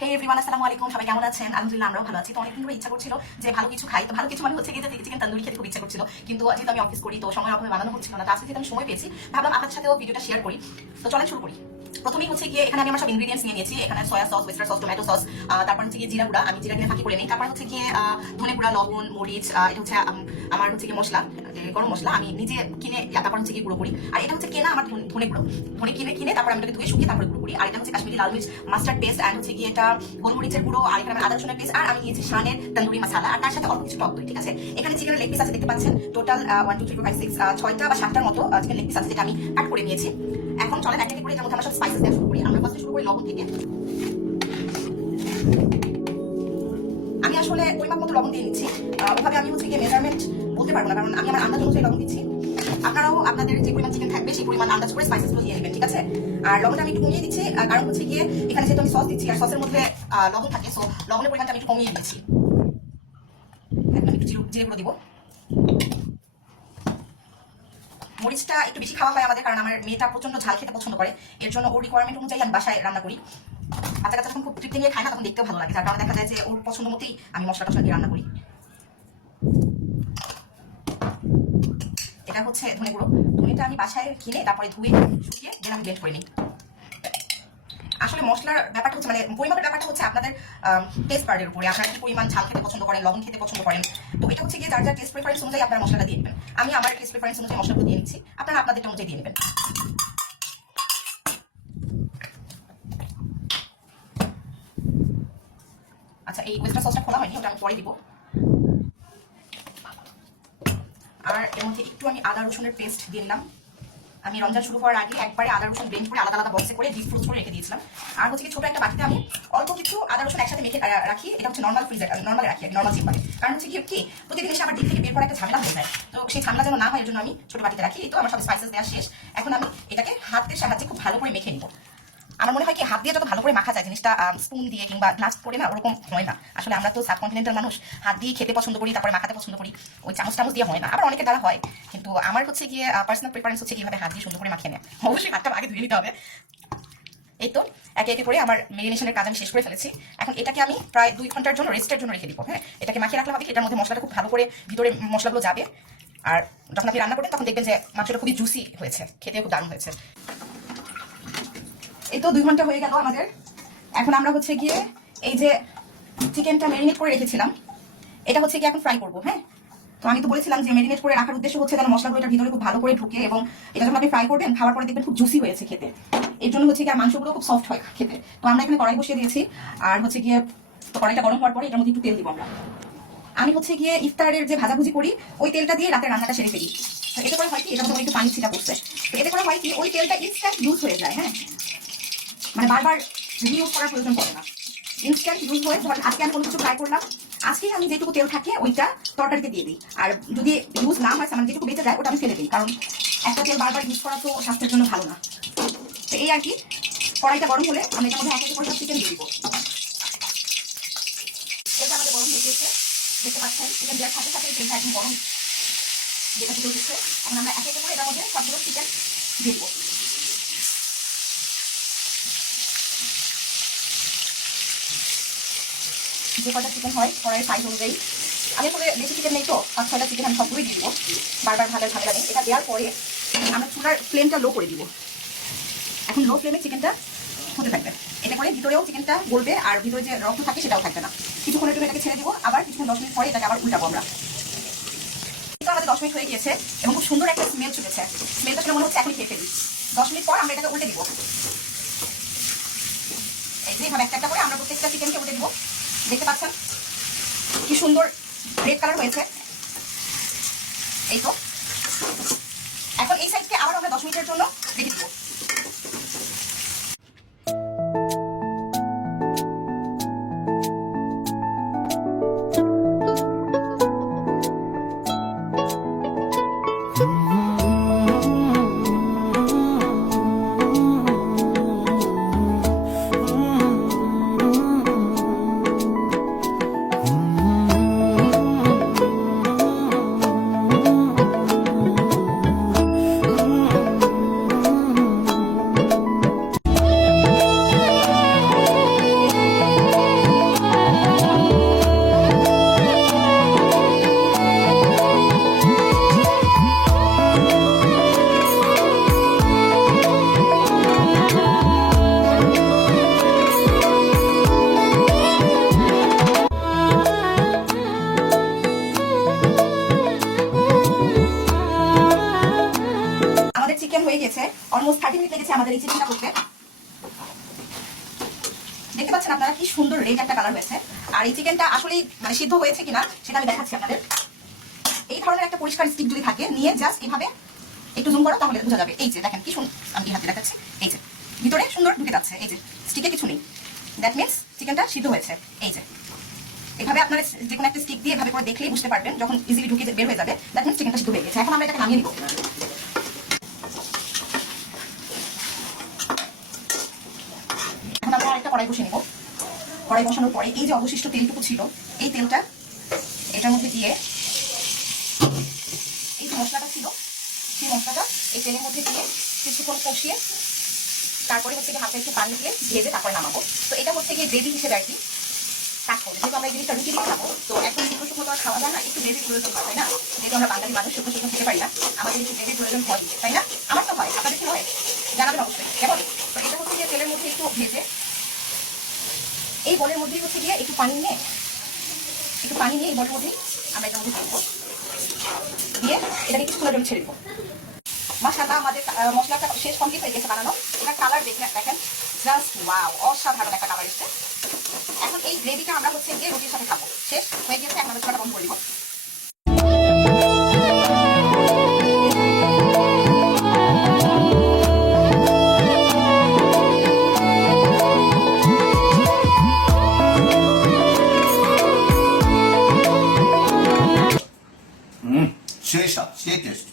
হে everyone, আসসালামু আলাইকুম। সবাই কেমন আছেন? আলহামদুলিল্লাহ আমরাও ভালো আছি। তো অনেকদিন ধরে ইচ্ছা করছিল যে ভালো কিছু খাই। তো ভালো কিছু মানে হচ্ছে কি যে চিকেন তন্দুরি খেতে খুব ইচ্ছা করছিল, কিন্তু যেহেতু আমি অফিস করি তো সময় অভাবে বানানো হচ্ছিল না। তো আজকে যেহেতু আমি সময় পেয়েছি ভাবলাম আপনাদের সাথেও ভিডিওটা শেয়ার করি। তো চলেন শুরু করি। প্রথমেই হচ্ছে গিয়ে এখানে আমি আমার সব ইনগ্রিডিয়েন্টস নিয়ে নিয়েছি। এখানে soya sauce, oyster sauce, tomato sauce, তারপর হচ্ছে গিয়ে জিরা গুঁড়া, আমি জিরা কিনে ফাঁকি করে নিই। তারপর হচ্ছে গিয়ে ধনে গুঁড়া, লবণ, মরিচ, এটা হচ্ছে আমার হচ্ছে গিয়ে মশলা, গরম মশলা আমি নিজে কিনে তারপর হচ্ছে গিয়ে গুঁড়ো করি। আর এটা হচ্ছে কেনা আমার ধনে গুঁড়ো, ধনে কিনে তারপর আমি এটাকে ধুয়ে শুকিয়ে তারপরে গুঁড়ো করি। আর এটা হচ্ছে কাশ্মীরি লাল মির্চ মাস্টার্ড পেস্ট, অ্যান্ড হচ্ছে গিয়ে এটা গোলমরিচের গুঁড়ো, আর এখানে আদা রসুনের পেস্ট, আর আমি নিয়েছি শানের তন্দুরি মশলা, আর তার সাথে অল্প কিছু টক দই। ঠিক আছে, এখানে চিকেনের লেগ পিস আছে, দেখতে পাচ্ছেন। টোটাল 1 2 3 4 5 6 6টা বা 7টার মতো চিকেন লেগ পিস আছে, যেটা আমি কাট করে নিয়েছি। এখন চলেন এক এক করে এটার মধ্যে আমরা সব স্পাইসেস দেওয়া শুরু করি। আমরা ফার্স্টে শুরু করি লবণ থেকে। আমি আসলে পরিমাপ মতো লবণ দিয়ে নিচ্ছি। ওভাবে আমি হচ্ছে গিয়ে মেজারমেন্ট বলতে পারবো না, কারণ আমি আমার আন্দাজ অনুযায়ী লবণ দিচ্ছি। আপনারাও আপনাদের যে পরিমাণ চিকেন থাকবে সেই পরিমাণ আন্দাজ করে স্পাইসেসগুলো দিয়ে নেবেন, ঠিক আছে। আর লবণটা আমি একটু কমিয়ে দিচ্ছি, কারণ হচ্ছে গিয়ে এখানে যেহেতু আমি সস দিচ্ছি আর সসের মধ্যে লবণ থাকে, সো লবণের পরিমাণটা আমি একটু কমিয়ে দিয়েছি। এখন আমি একটু জিরে গুঁড়ো দিব। মরিচটা একটু বেশি খাওয়া হয় আমাদের, কারণ আমার মেয়েটা প্রচন্ড ঝাল খেতে পছন্দ করে। এর জন্য ওর রিকোয়ারমেন্ট অনুযায়ী আমি বাসায় রান্না করি। বাচ্চা কাচ্চা যখন খুব তৃপ্তি নিয়ে খায় না, তখন দেখতেও ভালো লাগে, যার কারণে দেখা যায় যে ওর পছন্দ মতোই আমি মশলা টসলা দিয়ে রান্না করি। এটা হচ্ছে ধনে গুঁড়ো। ধনেটা আমি বাসায় কিনে তারপরে ধুয়ে শুকিয়ে দেন আমি ব্লেন্ড করে নিই। আসলে মশলার ব্যাপারটা হচ্ছে মানে পরিমাপের ব্যাপারটা হচ্ছে আপনাদের টেস্ট পার্টের উপরে, আপনারা কি পরিমাণ ঝাল খেতে পছন্দ করেন, লবণ খেতে পছন্দ করেন। তো এটা হচ্ছে গিয়ে যার যার টেস্ট প্রেফারেন্স অনুযায়ী আপনারা মশলাটা দিয়ে নেবেন। আমি আমার টেস্ট প্রেফারেন্স অনুযায়ী মশলাগুলো দিয়ে নিচ্ছি, আপনারা আপনাদের অনুযায়ী দিয়ে নেবেন। আচ্ছা, এই ওয়েস্টার সসটা খোলা হয়নি, ওটা আমি পরে দিব। আর এর মধ্যে একটু আমি আদা রসুনের পেস্ট দিয়ে নিলাম। আমি রমজান শুরু হওয়ার আগে একবারে আদা রসুন ব্লেন্ড করে আলাদা আলাদা বক্সে করে ডিপ ফ্রোজ করে রেখে দিয়েছিলাম। আর হচ্ছে কি ছোট একটা বাটিতে আমি অল্প কিছু আদা রসুন একসাথে মেখে রাখি। এটা হচ্ছে নর্মাল ফ্রিজে নর্মাল রাখি, নর্মাল চেম্বারে। কারণ হচ্ছে কি প্রতিদিন এসে আমার ডিপ থেকে বের করা একটা ঝামেলা হয়ে যায়, তো সেই ঝামেলা যেন না হয় এর জন্য আমি ছোট বাটিতে রাখি। এই তো আমার সব স্পাইসেস দেওয়া শেষ। এখন আমি এটাকে হাতের সাহায্যে খুব ভালো করে মেখে নিব। আমার মনে হয় কি হাত দিয়ে যত ভালো করে মাখা যায় জিনিসটা, স্পুন দিয়ে কিংবা গ্লাস করে না, ওরকম হয় না। আসলে আমরা তো সাবকন্টিনেন্টাল মানুষ, হাত দিয়ে খেতে পছন্দ করি, তারপরে মাখাতে পছন্দ করি। ওই চামচ দিয়ে হয় না, আবার অনেকের দ্বারা হয়, কিন্তু আমার হচ্ছে গিয়ে পার্সোনাল প্রেফারেন্স হচ্ছে কিভাবে হাত দিয়ে সুন্দর করে মাখিয়ে নেয়। অবশ্যই হাতটা আগে ধুয়ে নিতে হবে। এই তো একে একে করে আমার মেরিনেশনের কাজ আমি শেষ করে ফেলেছি। এখন এটাকে আমি প্রায় 2 ঘন্টার জন্য রেস্টের জন্য রেখে দিব। হ্যাঁ, এটাকে মাখিয়ে রাখলে হবে কি এটার মধ্যে মশলাটা খুব ভালো করে ভিতরে মশলাগুলো যাবে। আর যখন আপনি রান্না করবেন তখন দেখবেন যে মাংসটা খুবই জুসি হয়েছে, খেতে খুব দারুণ হয়েছে। এই তো 2 ঘন্টা হয়ে গেল আমাদের। এখন আমরা হচ্ছে গিয়ে এই যে চিকেনটা ম্যারিনেট করে রেখেছিলাম, এটা হচ্ছে গিয়ে এখন ফ্রাই করবো। হ্যাঁ, তো আমি তো বলেছিলাম যে ম্যারিনেট করে রাখার উদ্দেশ্য হচ্ছে যেন মশলাগুলো এটার ভিতরে খুব ভালো করে ঢুকে, এবং এটা যখন আপনি ফ্রাই করবেন খাওয়ার পরে দেখবেন খুব জুসি হয়েছে খেতে। এর জন্য হচ্ছে গিয়ে মাংসগুলো খুব সফট হয় খেতে। তো আমরা এখানে কড়াই বসিয়ে দিয়েছি, আর হচ্ছে গিয়ে তো কড়াইটা গরম হওয়ার পরে এটার মধ্যে একটু তেল দিব আমরা। আমি হচ্ছে গিয়ে ইফতারের যে ভাজাভুজি করি ওই তেলটা দিয়ে রাতে রান্নাটা সেরে ফেলি। এতে করে হয় কি এটা মধ্যে একটু পানি ছিটা পড়ছে, তো এতে করে হয় কি ওই তেলটা ইনস্ট্যান্ট ইউজ হয়ে যায়। হ্যাঁ, মানে বারবার রিউজ করার প্রয়োজন পড়ে না, ইনস্ট্যান্ট ইউজ হয়ে। ধরেন আজকে আমি কোনো কিছু ফ্রাই করলাম, আজকে আমি যেটুকু তেল থাকে ওইটা তরকারিতে দিয়ে দিই, আর যদি ইউজ না হয় মানে যেটুকু বেঁচে যায় ওটা আমি ফেলে দিই, কারণ একটা তেল বারবার ইউজ করা তো স্বাস্থ্যের জন্য ভালো না। তো এই আর কি, কড়াইটা গরম হলে আমি এটার মধ্যে এক এক করে সব চিকেন দিয়ে দিব। এটা আমাদের গরম হয়ে গেছে, দেখতে পাচ্ছেন চিকেন দেওয়ার সাথে সাথে তেলটা একদম গরম যেটা ফুটে উঠেছে। এখন আমরা এক এক করে এটার মধ্যে সবগুলো চিকেন দিয়ে দিব। যে কটা চিকেন হয় কড়াইয়ের সাইজ অনুযায়ী, আমি আসলে বেশি চিকেন নেই তো 5-6টা চিকেন আমি সবগুলোই দিয়ে দিব। বারবার ভাজার ঝামেলা নেই। এটা দেওয়ার পরে আমরা চুলার ফ্লেমটা লো করে দিব। এখন লো ফ্লেমে চিকেনটা হতে থাকবে, এটা করে ভিতরেও চিকেনটা গলবে, আর ভিতরে যে রক্ত থাকে সেটাও থাকবে না। কিছুক্ষণের জন্য এটাকে ছেড়ে দিব, আবার কিছুক্ষণ 10 মিনিট পরে এটাকে আবার উল্টাবো আমরা। কিন্তু আমাদের 10 মিনিট হয়ে গিয়েছে এবং খুব সুন্দর একটা স্মেল চলেছে। স্মেলটা শুনে মনে হচ্ছে এখনই খেয়ে ফেলি। 10 মিনিট পর আমরা এটাকে উল্টে দিব। এইভাবে একটা একটা করে আমরা প্রত্যেকটা চিকেনকে উল্টে দিব। দেখতে পাচ্ছেন কি সুন্দর রেড কালার হয়েছে। এই তো এখন এই সাইডকে আবার আমরা 10 মিনিটের জন্য রেখে দিব। আপনারা কি সুন্দর রেড একটা কালার হয়েছে। আর এই চিকেনটা আসলে মানে সিদ্ধ হয়েছে কিনা সেটা আমি দেখাচ্ছি আপনাদের। এই ধরনের একটা পরিষ্কার স্টিক যদি থাকে, নিয়ে জাস্ট এইভাবে একটু জুম করো তাহলে বোঝা যাবে। এই যে দেখেন কি সুন্দর, আমি এই হাতে দেখাচ্ছি, এই যে ভিতরে সুন্দর ঢুকে যাচ্ছে, এই যে স্টিকে কিছু নেই, দ্যাট মিনস চিকেনটা সিদ্ধ হয়েছে। এই যে এইভাবে আপনারা যে কোনো একটা স্টিক দিয়ে এভাবে করে দেখলেই বুঝতে পারবেন, যখন ইজিলি ঢুকে বের হয়ে যাবে দ্যাট মিনস চিকেনটা সিদ্ধ হয়ে গেছে। এখন আমরা এটাকে নামিয়ে নিব। এখন আমরা আরেকটা কড়াই বসে নিব। কড়াই বসানোর পরে এই যে অবশিষ্ট তেলটুকু ছিল, এই তেলটা এটার মধ্যে দিয়ে, এই যে মশলাটা ছিল সেই মশলাটা এই তেলের মধ্যে দিয়ে কিছুক্ষণ কষিয়ে তারপরে হচ্ছে গিয়ে হাতে একটু পানি দিয়ে ভেজে তারপরে নামাবো। তো এটা হচ্ছে গিয়ে গ্রেভি হিসেবে আর কি কাজ করবে। যেহেতু আমরা এই জিনিসটা রুটি দিয়ে খাবো, তো এখন শুকনো শুকনো তো আর খাওয়া যায় না, একটু গ্রেভির প্রয়োজন হয়, তাই না? যেহেতু আমরা বাঙালি মানুষ শুকনো শুকনো খেতে পারি না, আমাদের একটু গ্রেভির প্রয়োজন হয়, তাই না? আমার তো হয়, আপনাদের কি হয় জানাবেন অবশ্যই কেমন। তো এটা হচ্ছে গিয়ে তেলের মধ্যে একটু ভেজে এই বলের মধ্যেই হচ্ছে গিয়ে একটু পানি নিয়ে এই বলের মধ্যেই আমরা এটার মধ্যে ফেলবো, দিয়ে এটাকে কিছুক্ষণের জন্য ছেড়ে দেবো। মাশাআল্লাহ, আমাদের মশলাটা শেষ কমপ্লিট হয়ে গেছে বানানো। এটা কালার দেখেন, জাস্ট ওয়াও, অসাধারণ একটা কালার এসেছে। এখন এই গ্রেভিটা আমরা হচ্ছে গিয়ে রুটির সাথে খাবো। শেষ হয়ে গেছে, এখন আমরা চুলাটা বন্ধ করে দিব। সেই স্বাদ, সেই টেস্ট।